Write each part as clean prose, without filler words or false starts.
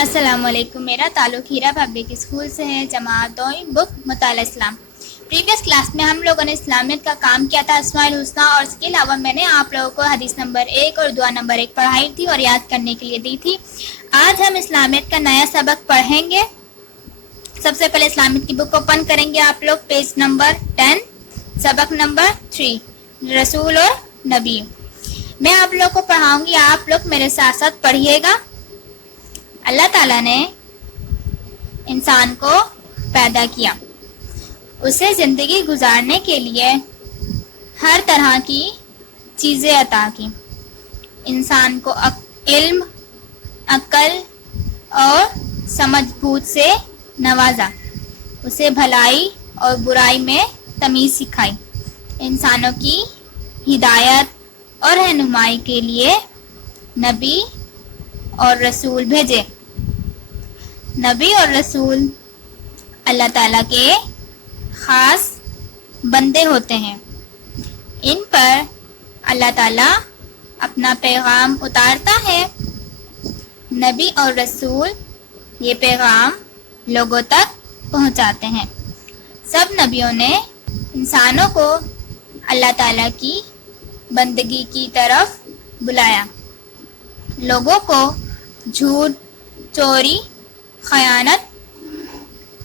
السلام علیکم. میرا تعلق ہیرا پبلک اسکول سے ہے. جماعت دوئم بک مطالعہ اسلام. پریویس کلاس میں ہم لوگوں نے اسلامیت کا کام کیا تھا، اسماء الحسنیٰ، اور اس کے علاوہ میں نے آپ لوگوں کو حدیث نمبر 1 اور دعا نمبر 1 پڑھائی تھی اور یاد کرنے کے لیے دی تھی. آج ہم اسلامیت کا نیا سبق پڑھیں گے. سب سے پہلے اسلامیت کی بک اوپن کریں گے آپ لوگ، پیج نمبر 10، سبق نمبر 3، رسول اور نبی. میں آپ لوگ کو پڑھاؤں گی، آپ لوگ میرے ساتھ ساتھ پڑھیے گا. اللہ تعالیٰ نے انسان کو پیدا کیا، اسے زندگی گزارنے کے لیے ہر طرح کی چیزیں عطا کی. انسان کو علم، عقل اور سمجھ بوجھ سے نوازا، اسے بھلائی اور برائی میں تمیز سکھائی. انسانوں کی ہدایت اور رہنمائی کے لیے نبی اور رسول بھیجے. نبی اور رسول اللہ تعالیٰ کے خاص بندے ہوتے ہیں. ان پر اللہ تعالیٰ اپنا پیغام اتارتا ہے. نبی اور رسول یہ پیغام لوگوں تک پہنچاتے ہیں. سب نبیوں نے انسانوں کو اللہ تعالیٰ کی بندگی کی طرف بلایا، لوگوں کو جھوٹ، چوری، خیانت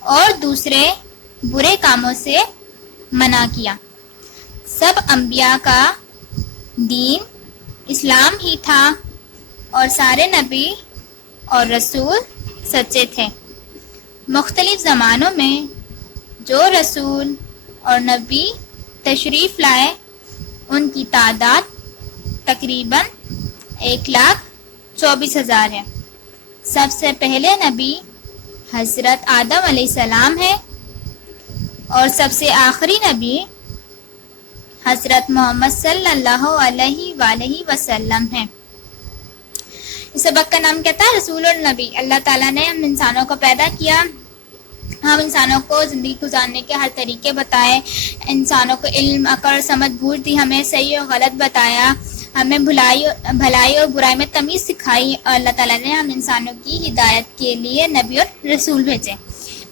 اور دوسرے برے کاموں سے منع کیا. سب انبیاء کا دین اسلام ہی تھا اور سارے نبی اور رسول سچے تھے. مختلف زمانوں میں جو رسول اور نبی تشریف لائے ان کی تعداد تقریباً 1,24,000 ہے. سب سے پہلے نبی حضرت آدم علیہ السلام ہے اور سب سے آخری نبی حضرت محمد صلی اللہ علیہ وآلہ وسلم ہے. اس سبق کا نام کہتا ہے رسول اور نبی. اللہ تعالیٰ نے ہم انسانوں کو پیدا کیا، ہم انسانوں کو زندگی گزارنے کے ہر طریقے بتائے، انسانوں کو علم، عقل اور سمجھ بوجھ دی، ہمیں صحیح اور غلط بتایا، ہمیں بھلائی اور برائی میں تمیز سکھائی. اور اللہ تعالیٰ نے ہم انسانوں کی ہدایت کے لیے نبی اور رسول بھیجے.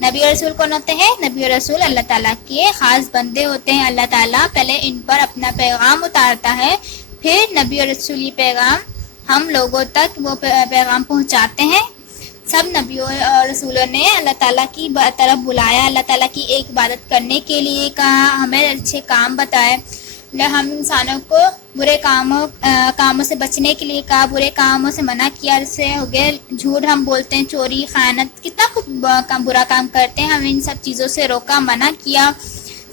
نبی اور رسول کون ہوتے ہیں؟ نبی اور رسول اللہ تعالیٰ کے خاص بندے ہوتے ہیں. اللہ تعالیٰ پہلے ان پر اپنا پیغام اتارتا ہے، پھر نبی اور رسول یہ پیغام ہم لوگوں تک وہ پیغام پہنچاتے ہیں. سب نبیوں اور رسولوں نے اللہ تعالیٰ کی طرف بلایا، اللہ تعالیٰ کی ایک عبادت کرنے کے لیے کہا، ہمیں اچھے کام بتائے. ہم انسانوں کو برے کاموں سے بچنے کے لیے کہا، برے کاموں سے منع کیا. جیسے ہو گئے جھوٹ ہم بولتے ہیں، چوری، خیانت، کتنا کچھ برا کام کرتے ہیں، ہمیں ان سب چیزوں سے روکا، منع کیا.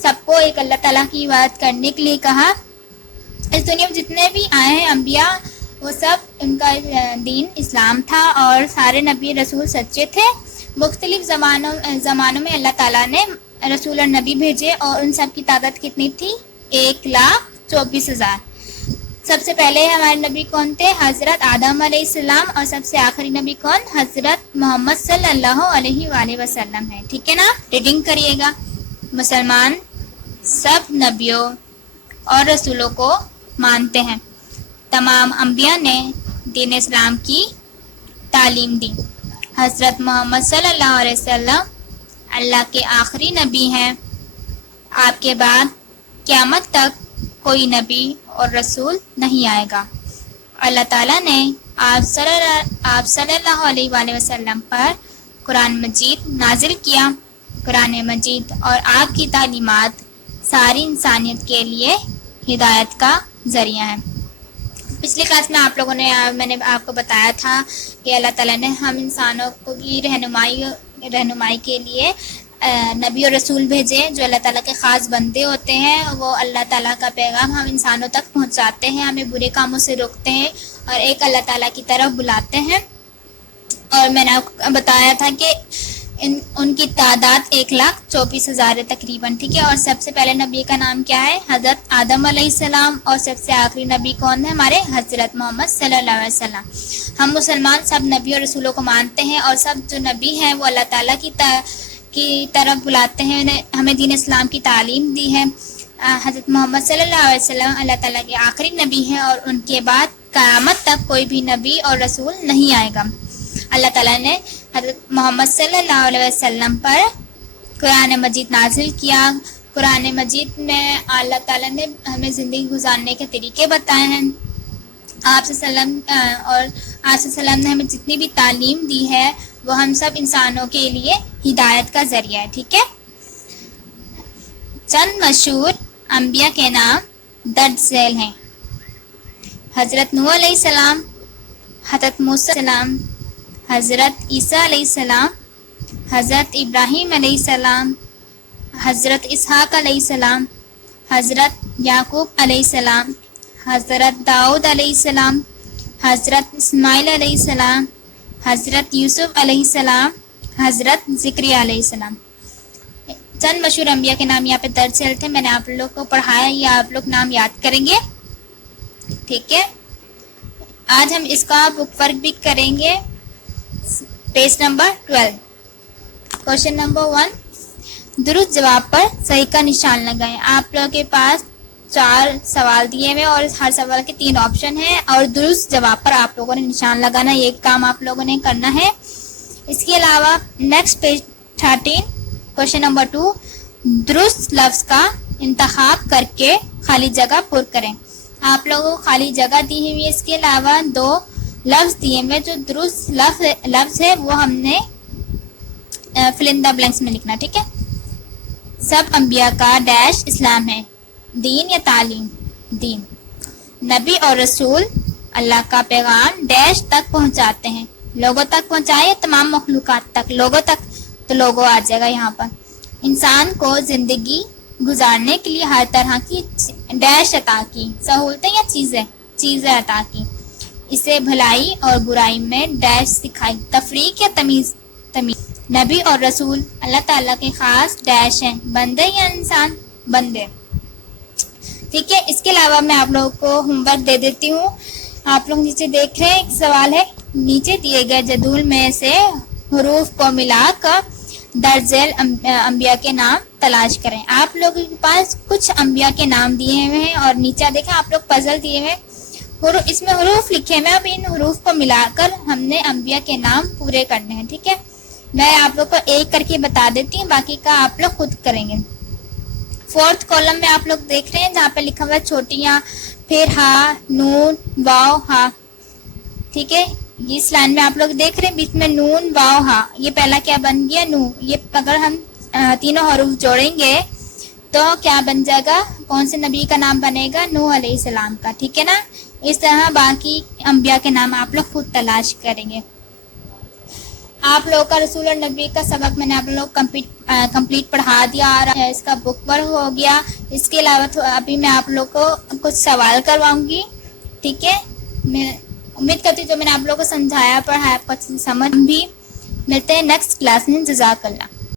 سب کو ایک اللہ تعالیٰ کی عبادت کرنے کے لیے کہا. اس دنیا میں جتنے بھی آئے ہیں انبیاء، وہ سب ان کا دین اسلام تھا اور سارے نبی رسول سچے تھے. مختلف زمانوں میں اللہ تعالیٰ نے رسول اور نبی بھیجے اور ان سب کی تعداد کتنی تھی؟ 1,24,000. سب سے پہلے ہمارے نبی کون تھے؟ حضرت آدم علیہ السلام. اور سب سے آخری نبی کون؟ حضرت محمد صلی اللہ علیہ وآلہ وسلم ہے. ٹھیک ہے نا؟ ریڈنگ کریے گا. مسلمان سب نبیوں اور رسولوں کو مانتے ہیں. تمام انبیاء نے دین اسلام کی تعلیم دی. حضرت محمد صلی اللہ علیہ وسلم اللہ کے آخری نبی ہیں. آپ کے بعد قیامت تک کوئی نبی اور رسول نہیں آئے گا. اللہ تعالیٰ نے آپ صلی اللہ علیہ وآلہ وسلم پر قرآن مجید نازل کیا. قرآن مجید اور آپ کی تعلیمات ساری انسانیت کے لیے ہدایت کا ذریعہ ہے. پچھلی کلاس میں میں نے آپ کو بتایا تھا کہ اللہ تعالیٰ نے ہم انسانوں کی رہنمائی کے لیے نبی اور رسول بھیجے جو اللہ تعالیٰ کے خاص بندے ہوتے ہیں. وہ اللہ تعالیٰ کا پیغام ہم انسانوں تک پہنچاتے ہیں، ہمیں برے کاموں سے روکتے ہیں اور ایک اللہ تعالیٰ کی طرف بلاتے ہیں. اور میں نے آپ کو بتایا تھا کہ ان کی تعداد 1,24,000 تقریباً. ٹھیک ہے. اور سب سے پہلے نبی کا نام کیا ہے؟ حضرت آدم علیہ السلام. اور سب سے آخری نبی کون ہے ہمارے؟ حضرت محمد صلی اللہ علیہ وسلم. ہم مسلمان سب نبی اور رسولوں کو مانتے ہیں اور سب جو نبی ہیں وہ اللہ تعالیٰ کی طرف بلاتے ہیں، ہمیں دین اسلام کی تعلیم دی ہے. حضرت محمد صلی اللہ علیہ وسلم اللہ تعالیٰ کے آخری نبی ہیں اور ان کے بعد قیامت تک کوئی بھی نبی اور رسول نہیں آئے گا. اللہ تعالیٰ نے حضرت محمد صلی اللہ علیہ وسلم پر قرآن مجید نازل کیا. قرآن مجید میں اللہ تعالیٰ نے ہمیں زندگی گزارنے کے طریقے بتائے ہیں. آپ صلی اللہ علیہ وسلم اور آپ صلی اللہ علیہ وسلم نے ہمیں جتنی بھی تعلیم دی ہے وہ ہم سب انسانوں کے لیے ہدایت کا ذریعہ ہے. ٹھیک ہے. چند مشہور انبیاء کے نام درج ذیل ہیں. حضرت نوح علیہ السلام، حضرت موسیٰ علیہ السلام، حضرت عیسیٰ علیہ السلام، حضرت ابراہیم علیہ السلام، حضرت اسحاق علیہ السلام، حضرت یعقوب علیہ السلام، حضرت داؤد علیہ السلام، حضرت اسماعیل علیہ السلام، حضرت یوسف علیہ السلام، حضرت زکریا علیہ السلام. چند مشہور انبیاء کے نام یہاں پہ درج ذیل تھے. میں نے آپ لوگ کو پڑھایا یا آپ لوگ نام یاد کریں گے. ٹھیک ہے. آج ہم اس کا بک ورک بھی کریں گے. Page number 12. Question number 1. درست جواب پر صحیح کا نشان لگائیں. آپ لوگوں کے پاس 4 سوال دیے ہوئے اور ہر سوال کے 3 آپشن ہیں اور درست جواب پر آپ لوگوں نے نشان لگانا. یہ کام آپ لوگوں نے کرنا ہے. اس کے علاوہ نیکسٹ پیج 13. Question number 2. درست لفظ کا انتخاب کر کے خالی جگہ پر کریں. آپ لوگوں کو خالی جگہ دی ہوئی ہے. اس کے علاوہ 2 لفظ دیے ہوئے. جو درست لفظ ہے وہ ہم نے فل ان دا بلینکس میں لکھنا. ٹھیک ہے. سب انبیاء کا ڈیش اسلام ہے. دین یا تعلیم؟ دین. نبی اور رسول اللہ کا پیغام ڈیش تک پہنچاتے ہیں. لوگوں تک پہنچائے تمام مخلوقات تک. لوگوں تک تو لوگو آ جائے گا یہاں پر. انسان کو زندگی گزارنے کے لیے ہر طرح کی ڈیش عطا کی. سہولتیں یا چیزیں عطا کی. اسے بھلائی اور برائی میں ڈیش سکھائی. تفریق یا تمیز؟ نبی اور رسول اللہ تعالیٰ کے خاص ڈیش ہیں. بندے یا انسان؟ بندے. ٹھیک ہے. اس کے علاوہ میں آپ لوگوں کو ہوم ورک دے دیتی ہوں. آپ لوگ نیچے دیکھ رہے ہیں ایک سوال ہے. نیچے دیے گئے جدول میں سے حروف کو ملا کر درج ذیل انبیاء کے نام تلاش کریں. آپ لوگوں کے پاس کچھ انبیاء کے نام دیے ہوئے ہیں اور نیچے دیکھیں آپ لوگ پزل دیے ہوئے. اس میں حروف لکھے ہوئے. اب ان حروف کو ملا کر ہم نے انبیاء کے نام پورے کرنے ہیں. ٹھیک ہے. میں آپ لوگ کو ایک کر کے بتا دیتی ہوں, باقی کا آپ لوگ خود کریں گے. 4تھ کالم میں آپ لوگ دیکھ رہے ہیں جہاں پہ لکھا ہوا ہے چھوٹیاں, پھر ہا, نون, واو, ہا. ٹھیک ہے. اس لائن میں آپ لوگ دیکھ رہے ہیں بیچ میں نون, واو, ہا. یہ پہلا کیا بن گیا؟ نو. یہ اگر ہم تینوں حروف جوڑیں گے تو کیا بن جائے گا؟ کون سے نبی کا نام بنے گا؟ نوح علیہ السلام کا. ٹھیک ہے نا. اس طرح باقی انبیاء کے نام آپ لوگ خود تلاش کریں گے. آپ لوگوں کا رسول اور نبی کا سبق میں نے آپ لوگ کمپلیٹ پڑھا دیا اور اس کا بک ورک ہو گیا. اس کے علاوہ ابھی میں آپ لوگ کو کچھ سوال کرواؤں گی. ٹھیک ہے. میں امید کرتی ہوں جو میں نے آپ لوگوں کو سمجھایا پڑھایا آپ کو اچھے سے سمجھ بھی. ملتے ہیں نیکسٹ کلاس میں. جزاک اللہ.